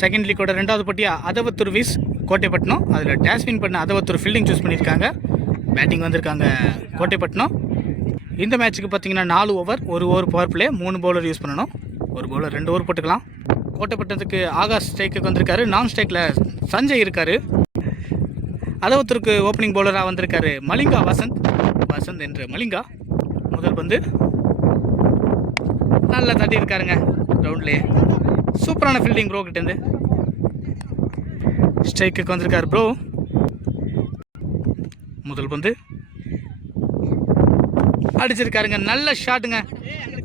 Second லீக்கோட ரெண்டாவது போட்டியாக அதவத்தூர் விஸ் கோட்டைப்பட்டினம். அதில் டேஸ்வின் பண்ண அதவத்தூர் ஃபீல்டிங் சூஸ் பண்ணியிருக்காங்க. பேட்டிங் வந்திருக்காங்க கோட்டைப்பட்டினம். இந்த மேட்ச்சுக்கு பார்த்தீங்கன்னா 4 over, 1 over power play, 3 bowler use பண்ணணும். ஒரு பவுலர் 2 ஓவர் போட்டுக்கலாம். கோட்டைப்பட்டினத்துக்கு ஆகாஷ் ஸ்ட்ரைக்குக்கு வந்திருக்காரு. நான் ஸ்ட்ரைக்கில் சஞ்சய் இருக்கார். அதவத்தூருக்கு ஓப்பனிங் பவுலராக வந்திருக்காரு மலிங்கா வசந்த் என்ற மலிங்கா. முதல் பந்து நல்லா தட்டி இருக்காருங்க கிரவுண்ட்லேயே. சூப்பரான ஃபீல்டிங் ப்ரோ கிட்டேருந்து. ஸ்ட்ரைக்குக்கு வந்திருக்காரு ப்ரோ. முதல் பந்து அடிச்சிருக்காருங்க. நல்ல ஷாட்டுங்க.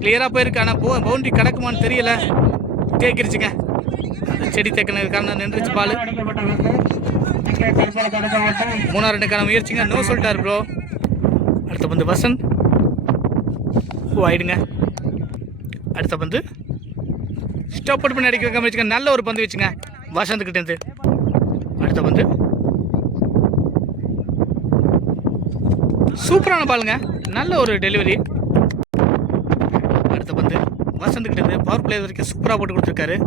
கிளியராக போயிருக்கு. ஆனால் பவுண்டரி கிடக்குமான்னு தெரியல. தேக்கிருச்சுங்க. அந்த செடி தேக்கினது காரணம் நின்றுச்சு பால். 3 ரன்னுக்கான முயற்சிங்க. நோ சொல்லிட்டார் ப்ரோ. அடுத்த பந்து வசந்த் ஆயிடுங்க. அடுத்த பந்து ஸ்டாப் அவுட் பண்ணி அடிக்க வச்சுங்க. நல்ல ஒரு பந்து வச்சுங்க வசந்த்கிட்டேருந்து. அடுத்த பந்து சூப்பரான பாலுங்க. நல்ல ஒரு டெலிவரி. அடுத்த பந்து வசந்த்கிட்டேருந்து பவர் பிளே வரைக்கும் சூப்பராக போட்டு கொடுத்துருக்காரு.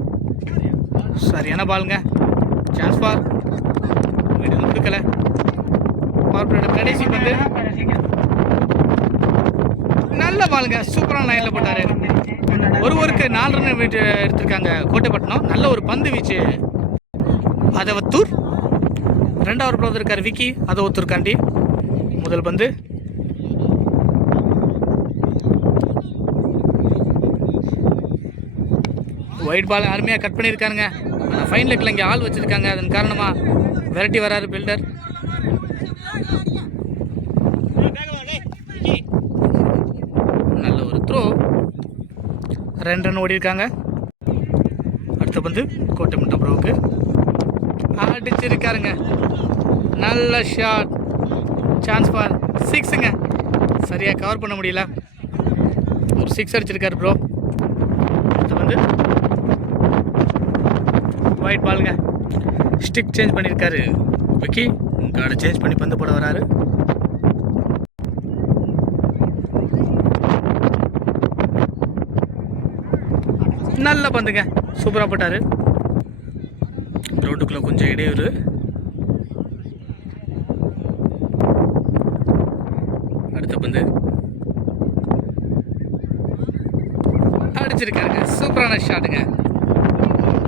சரியான பாலுங்க. சான்ஸ் பால் வீடு கொடுக்கல. பவர் பிளேயோட கடைசி பந்து நல்ல பாலுங்க. சூப்பரான லைனில் போட்டார். ஒரு ஓவருக்கு 4 ரன் எடுத்திருக்காங்க கோட்டைப்பட்டினம். நல்ல ஒரு பந்து வீச்சு அதவத்தூர். 2வது ஓவர் இருக்கார் விக்கி அதவத்தூர் காண்டி. முதல் பந்து ஒயிட் பால் அருமையாக கட் பண்ணியிருக்காருங்க. ஆனால் ஃபைன் லெக்கில் இங்கே ஆள் வச்சுருக்காங்க. அதன் காரணமாக விரட்டி வராரு பில்டர். நல்ல ஒரு த்ரோ. 2 ரன் ஓடி இருக்காங்க. அடுத்த பந்து கோட்டைப்பட்டினம் ப்ரோவுக்கு அடிச்சிருக்காருங்க. நல்ல ஷாட். Chance for 6ங்க. சரியாக கவர் பண்ண முடியல. ஒரு 6 அடிச்சிருக்காரு ப்ரோ. அடுத்த பந்து ஒயிட் பாலுங்க. ஸ்டிக் சேஞ்ச் பண்ணியிருக்காரு விக்கி. கார்டை சேஞ்ச் பண்ணி பந்து போட வராரு. நல்ல பந்துங்க. சூப்பராக போட்டார். ரோட்டுக்குள்ளே கொஞ்சம் இடையூறு. அடுத்த பந்து அடிச்சிருக்காருங்க. சூப்பரான ஷாட்டுங்க.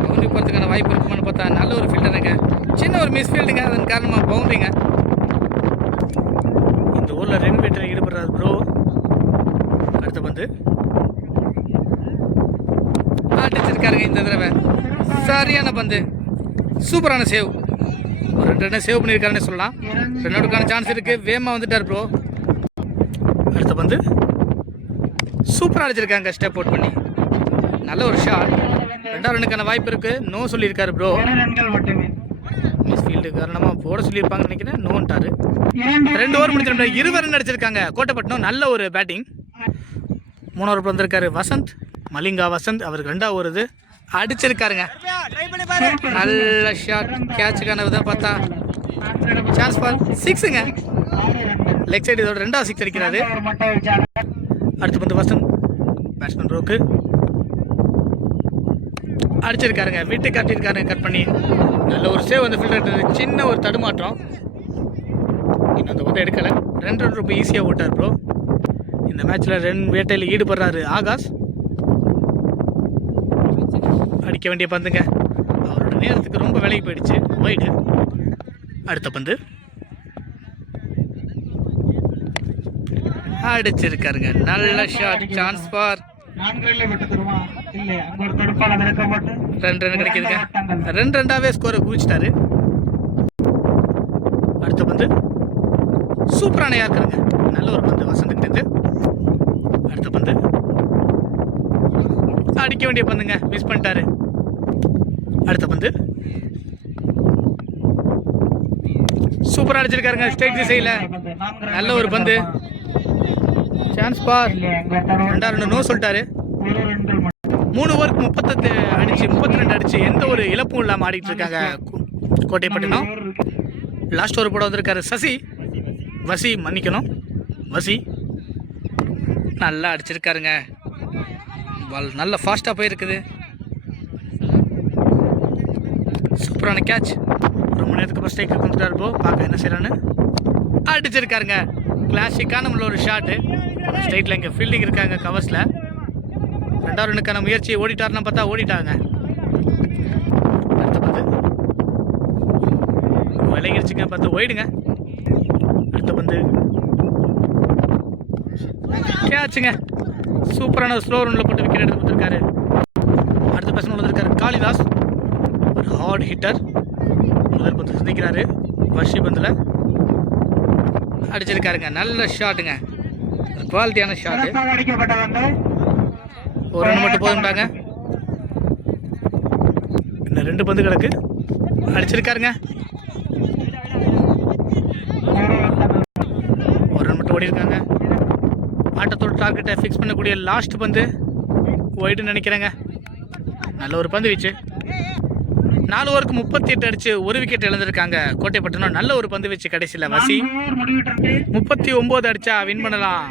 பவுண்டரி போகிறதுக்கான வாய்ப்பு இருக்குமான்னு பார்த்தா நல்ல ஒரு ஃபீல்டருங்க. சின்ன ஒரு மிஸ் ஃபீல்டுங்க. அதன் காரணமாக பவுண்டரிங்க. இந்த ஊரில் ரன் பேட்டில் ஈடுபடுறாரு ப்ரோ. அடுத்த பந்து அடிச்சிருக்காருங்க. இந்த தடவை சரியான பந்து. சூப்பரான சேவ். ஒரு 2 ரன் சேவ் பண்ணியிருக்காருன்னு சொல்லலாம். 2 ரன்னுக்கான சான்ஸ் இருக்குது. வேகமாக வந்துட்டார் ப்ரோ. அடுத்த பந்து சூப்பராக அடிச்சிருக்காங்க ஸ்டெப் அவுட் பண்ணி. நல்ல ஒரு ஷாட். 2வது ரன்னுக்கான வாய்ப்பு இருக்குது. நோ சொல்லியிருக்காரு ப்ரோ. மிஸ் ஃபீல்டு காரணமாக போட சொல்லியிருப்பாங்கன்னு நினைக்கிறேன். நோன்ட்டாரு. 2 ஓவர் முடிச்சிருக்காங்க. 20 ரன் அடிச்சிருக்காங்க கோட்டைப்பட்டினம். நல்ல ஒரு பேட்டிங். 3வது ஓவர் வந்திருக்காரு வசந்த் மலிங்கா வசந்த். அவருக்கு 2வது ஓவர் அடிச்சிருக்காருங்க. நல்ல ஷாட். கேட்சுக்கான விதம் பார்த்தா சான்ஸ் பால் 6ங்க. லெக் சைடு இதோட 2வது 6 அடிக்கிறாரு. அடுத்து வந்து வசந்த் பேட்ஸ்மேன் ப்ரோக்கு அடிச்சிருக்காருங்க. விட்டு காட்டியிருக்காருங்க கட் பண்ணி. நல்ல ஒரு சேவ் அந்த ஃபீல்டர். சின்ன ஒரு தடுமாற்றம். இன்னும் அந்த வந்து எடுக்கலை. 2 ரன் ரொம்ப ஈஸியாக ஓட்டார் ப்ரோ. இந்த மேட்ச்சில் ரன் வேட்டையில் ஈடுபடுறாரு ஆகாஷ். அடிக்க வேண்டிய பந்துங்க. அவரோட நேரத்துக்கு ரொம்ப விலகி போயிடுச்சு. வைடு. அடுத்த பந்து அடிச்சிருக்காருங்க. நல்ல ஷாட். சான்ஸ் ஃபார் 2 ரன் கிடைக்குதுங்க. 2 ரன்னாவே ஸ்கோரை குவிச்சிட்டாரு. அடுத்த பந்து சூப்பரான யாருக்குங்க. நல்ல ஒரு பந்து வசந்துக்கிட்டு. அடுத்த பந்து அடிக்க வேண்டிய பந்துங்க. மிஸ் பண்ணிட்டாரு. அடுத்த பந்து சூப்பராக அடிச்சிருக்காருங்க ஸ்ட்ரைட் திசையில். நல்ல ஒரு பந்து. சான்ஸ் பார். 2வது ரன் நோ சொல்லிட்டாரு. 3 ஓவருக்கு 32 அடிச்சு எந்த ஒரு இழப்பும் இல்லாமல் ஆடிட்டு இருக்காங்க கோட்டைப்பட்டினம். லாஸ்ட் ஓவர் போட வந்திருக்காரு வசி மன்னிக்கணும் வசி. நல்லா அடிச்சிருக்காருங்க. பால் நல்ல ஃபாஸ்ட்டாக போயிருக்குது. சூப்பரான கேட்ச். ரொம்ப நேரத்துக்கு அப்புறம் ஸ்ட்ரைக்கர் வந்துட்டார் ப்ரோ. பார்க்க என்ன செய்யறான்னு அடிச்சிருக்காருங்க. கிளாசிக்கான நம்மள ஒரு ஷாட்டு. ஸ்ட்ரைட்டில் இங்கே ஃபீல்டிங் இருக்காங்க கவர்ஸில். 2வது ரன்னுக்கான முயற்சி ஓடிட்டாருன்னு பார்த்தா ஓடிட்டாங்க. அடுத்த பந்து விலகிடுச்சுங்க. பார்த்து ஓயிடுங்க. அடுத்த பந்து கேட்சுங்க. சூப்பரான ஸ்லோ ரன்ல போட்டு விக்கெட் எடுத்து கொடுத்துருக்காரு. அடுத்த பேசணும் வந்திருக்காரு காளிதாஸ். ஒரு ஹார்ட் ஹிட்டர். முதல் பந்து சந்திக்கிறாரு. வர்ஷி பந்தில் அடிச்சிருக்காருங்க. நல்ல ஷாட்டுங்க. குவாலிட்டியான ஷாட்டு. ஒரு ரன் மட்டும் போதும்ட்டாங்க. இன்னும் 2 பந்து கிடக்கு. அடிச்சிருக்காருங்க. ஒரு ரன் மட்டும் ஓடி இருக்காங்க. ஆட்டத்தோட டார்கெட்டை ஃபிக்ஸ் பண்ணக்கூடிய லாஸ்ட் பந்து ஒயிடுன்னு நினைக்கிறேங்க. நல்ல ஒரு பந்து வீச்சு. 4 ஓவருக்கு 38 அடிச்சு 1 விக்கெட் இழந்திருக்காங்க கோட்டைப்பட்டினம். நல்ல ஒரு பந்து வீச்சு. கடைசியில் வசி 39 அடிச்சா வின் பண்ணலாம்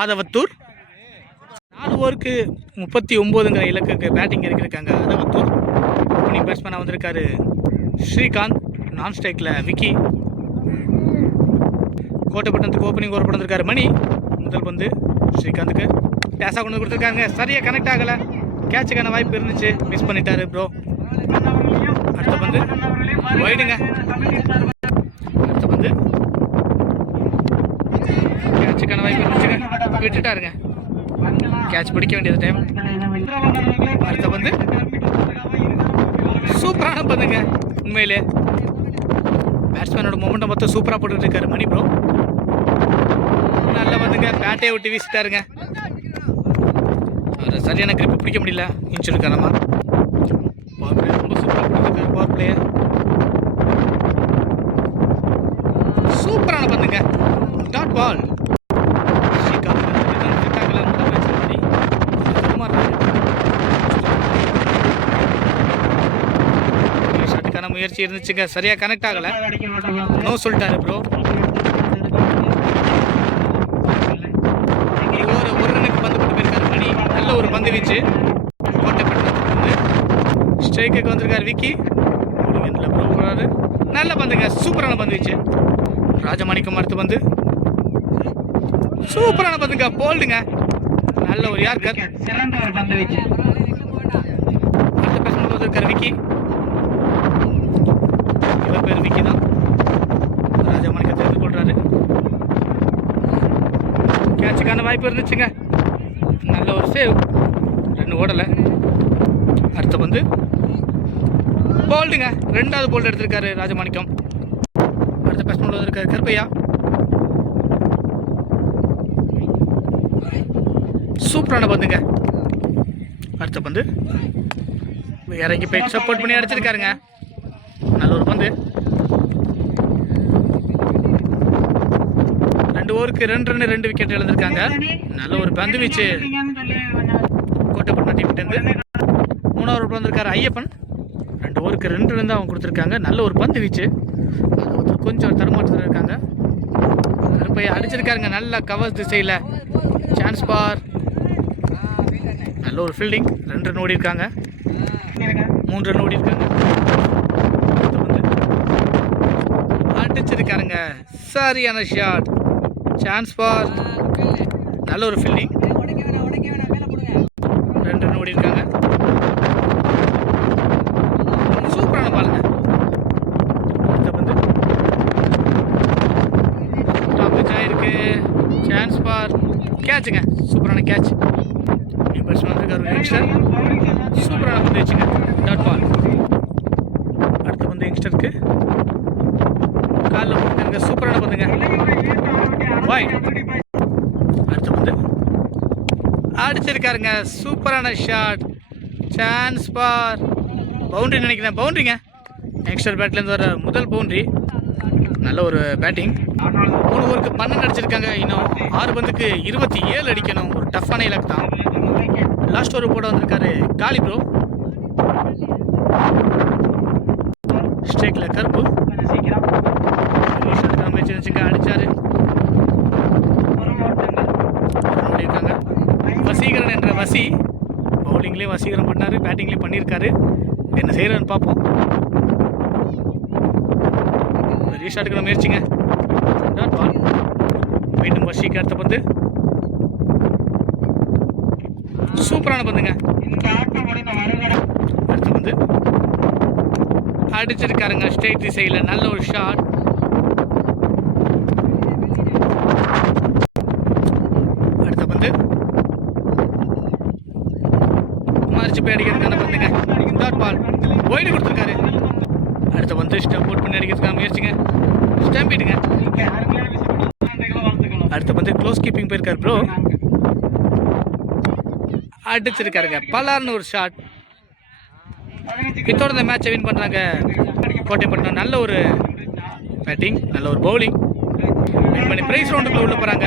ஆதவத்தூர். 4 ஓவருக்கு 39ங்கிற இலக்குக்கு பேட்டிங் இருக்காங்க ஆதவத்தூர். ஓப்பனிங் பேட்ஸ்மேனாக வந்திருக்காரு ஸ்ரீகாந்த். நான் ஸ்ட்ரைக்கில் விக்கி. கோட்டைப்பட்டினத்துக்கு ஓப்பனிங் ஓவர் பண்ணிருக்காரு மணி. முதல் பந்து ஸ்ரீகாந்துக்கு பேஸாக கொண்டு கொடுத்துருக்காங்க. சரியாக கனெக்ட் ஆகலை. கேட்சுக்கான வாய்ப்பு இருந்துச்சு. மிஸ் பண்ணிட்டாரு ப்ரோ. அடுத்த பந்து வைடுங்க. அடுத்த பந்து கேட்சுக்கான வாய்ப்பு இருந்துச்சுங்க. விட்டுட்டாருங்க. கேட்ச் பிடிக்க வேண்டியது டைம். அடுத்த பந்து சூப்பரான பந்துங்க. உண்மையிலே பேட்ஸ்மேனோட மொமெண்டம் பார்த்து சூப்பராக போட்டுட்டு இருக்காரு மணி ப்ரோ. நல்ல பந்துங்க. பேட்டையை விட்டு வீசிட்டாருங்க. ஒரு சரியான கிரிப்பு பிடிக்க முடியல. இன்ச்சுருக்காரமா பவர் பிளே ரொம்ப சூப்பராக போட்டுருக்காரு. பவர் பிளே சூப்பரான பந்துங்க. Dot ball. ஷாட்டுக்கான முயற்சி இருந்துச்சுங்க. சரியாக கனெக்ட் ஆகலை. நோ சொல்லிட்டாரு ப்ரோ. ஒரு ரன்னுக்கு பந்து போட்டு போயிருக்காரு மணி. நல்ல ஒரு பந்து வீச்சு. ஸ்ட்ரைக்குக்கு வந்திருக்காரு விக்கி. நல்ல பந்துங்க. சூப்பரான பந்து வீச்சு. ராஜமாணிக்கம் அடுத்து பந்து சூப்பரான பந்துங்க. போல்டுங்க. நல்ல ஒரு யார்கர். அடுத்த பேசணும் வந்திருக்காரு விக்கி. இவர் பேர் விக்கி தான். ராஜமாணிக்கத்தை எதிர்கொள்றாரு. கேட்சுக்கான வாய்ப்பு இருந்துச்சுங்க. நல்ல ஒரு சேவ். 2 ஓடலை. அடுத்த பந்து போல்டுங்க. 2வது போல்டு எடுத்திருக்காரு ராஜமாணிக்கம். அடுத்த பேட்ஸ்மேன் இருக்காரு கருப்பையா. சூப்பரான பந்துங்க. அடுத்த பந்து இறங்கி போய் சப்போர்ட் பண்ணி அடிச்சிருக்காருங்க. நல்ல ஒரு பந்து. 2 ஓவருக்கு 2 ரன் 2 விக்கெட் இழந்திருக்காங்க. நல்ல ஒரு பந்து வீச்சு கோட்டைப்பட்டினம் டீம்கிட்டேருந்து. 3வது ஓவர் வந்திருக்காரு ஐயப்பன். 2 ஓவருக்கு 2 ரன் தான் அவங்க கொடுத்துருக்காங்க. நல்ல ஒரு பந்து வீச்சு. அது கொஞ்சம் தடுமாற்றத்தில் இருக்காங்க. கருப்பையை அடிச்சிருக்காருங்க. நல்ல கவர் திசையில். சான்ஸ் பார். நல்ல ஒரு ஃபீல்டிங். 2 ரன் ஓடி இருக்காங்க. 3 ரன் ஓடி இருக்காங்க. அடிச்சிருக்காருங்க. சரியான ஷாட். சான்ஸ் பார். நல்ல ஒரு ஃபீல்டிங். 2 ரன் ஓடி இருக்காங்க. சூப்பரான பாலுங்க. அடுத்த பந்து டாப் பிச் ஆயிருக்கு. சான்ஸ் பார். கேட்சுங்க. சூப்பரான கேட்ச். சூப்பரான பந்து வச்சுங்க. Dot ball. அடுத்த பந்து யங்ஸ்டருக்கு காலில் போட்டுருங்க. சூப்பரான பந்துங்க. வாய். அடுத்த பந்து அடிச்சிருக்காருங்க. சூப்பரான ஷாட். சான்ஸ் பார். பவுண்டரி நினைக்கிறேன். பவுண்டரிங்க. யங்ஸ்டர் பேட்லேருந்து வர முதல் பவுண்டரி. நல்ல ஒரு பேட்டிங். 3 ஓவருக்கு 12 அடிச்சிருக்காங்க. இன்னும் 6 பந்துக்கு 27 அடிக்கணும். ஒரு டஃப்பான இலக்கு தான். லாஸ்ட் ஓவர் போட வந்திருக்காரு காளி ப்ரோ. ஸ்ட்ரைக்கில் கருப்பு அடிச்சாரு. வசீகரன் என்ற வசி பவுலிங்லேயே வசீகரம் பண்ணார். பேட்டிங்லேயும் பண்ணியிருக்காரு. என்ன செய்யறன்னு பார்ப்போம். ரீஷாட் எடுக்கிற முயற்சிங்க. Dot ball. மீண்டும் வர்ஷிக்கு அடுத்த பந்து. சூப்பரான பந்துங்க. அடுத்த பந்து அடிச்சிருக்காருங்க ஸ்ட்ரெயிட் திசையில். நல்ல ஒரு ஷாட். அடுத்த பந்து மறிச்சு போய் அடிக்கிறதுக்கான பந்துங்க. Dot ball. ஒயிடு கொடுத்துருக்காரு. அடுத்த பந்து ஸ்டெப் அவுட் பண்ணி அடிக்கிறதுக்கான முயற்சிங்க. ஸ்டம்பிடுங்க. அடுத்த பந்து க்ளோஸ் கீப்பிங் போயிருக்காரு ப்ரோ. அடிச்சிருக்காருங்க. பலார்னு ஒரு ஷாட். இதோட இந்த மேட்சை வின் பண்ணுறாங்க கோட்டைப்பட்டினம். நல்ல ஒரு பேட்டிங், நல்ல ஒரு பவுலிங் வின் பண்ணி பிரைஸ் ரவுண்டுக்குள்ள உள்ள போகிறாங்க.